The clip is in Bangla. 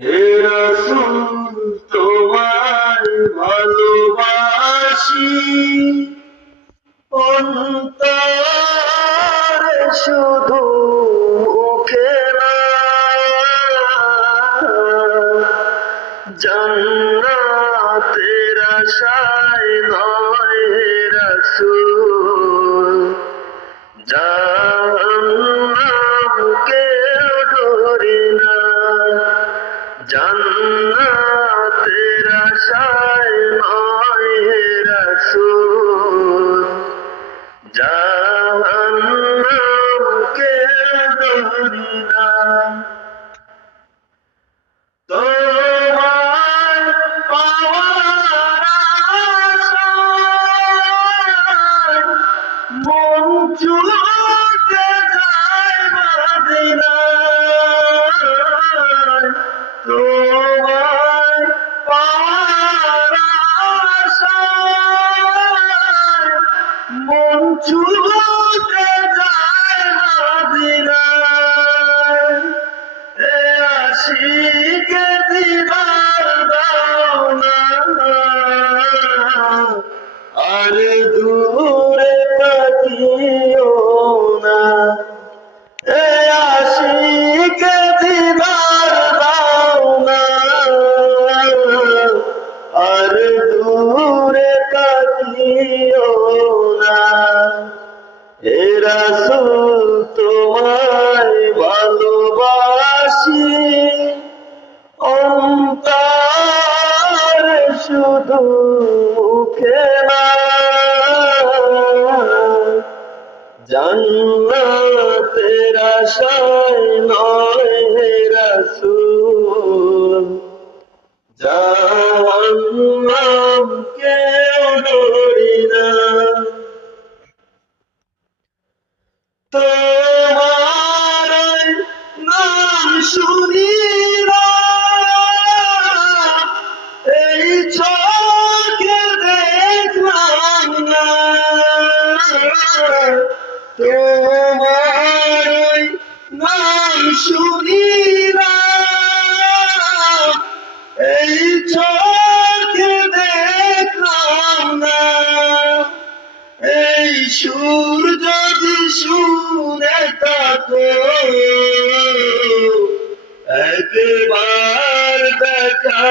হে রাসূল তোমায় ভালোবাসি অন্তরে শুধু মুখে না জান্নাতের আশায় নয় হে রাসূল জাহান্নামকে ডরি না জান্নাতের আশায় নয় হে রাসূল জাহান্নামকে ডরি না তোমায় পাওয়ার আশায় মন ছুটে যায় মদিনায় তোমায় পাওয়ার আশায় মন ছুটে যায় মদিনায় এ আশিকে দিদার দাও না আর দূরে তাকিও না এ আশিকে দিদার দাও না আর দূরে তাকিও না হে রাসূল তোমায় ভালোবাসি অন্তরে শুধু মুখে না জান্নাতের আশায় নয় হে রাসূল জাহান্নামকে ডরি না তোমার নাম শুনিলা এই চোখে দেখলাম না তোমার নাম শুনিলা এই চোখে দেখলাম না এই সুর যদি শুনে থাকো একবার দেখা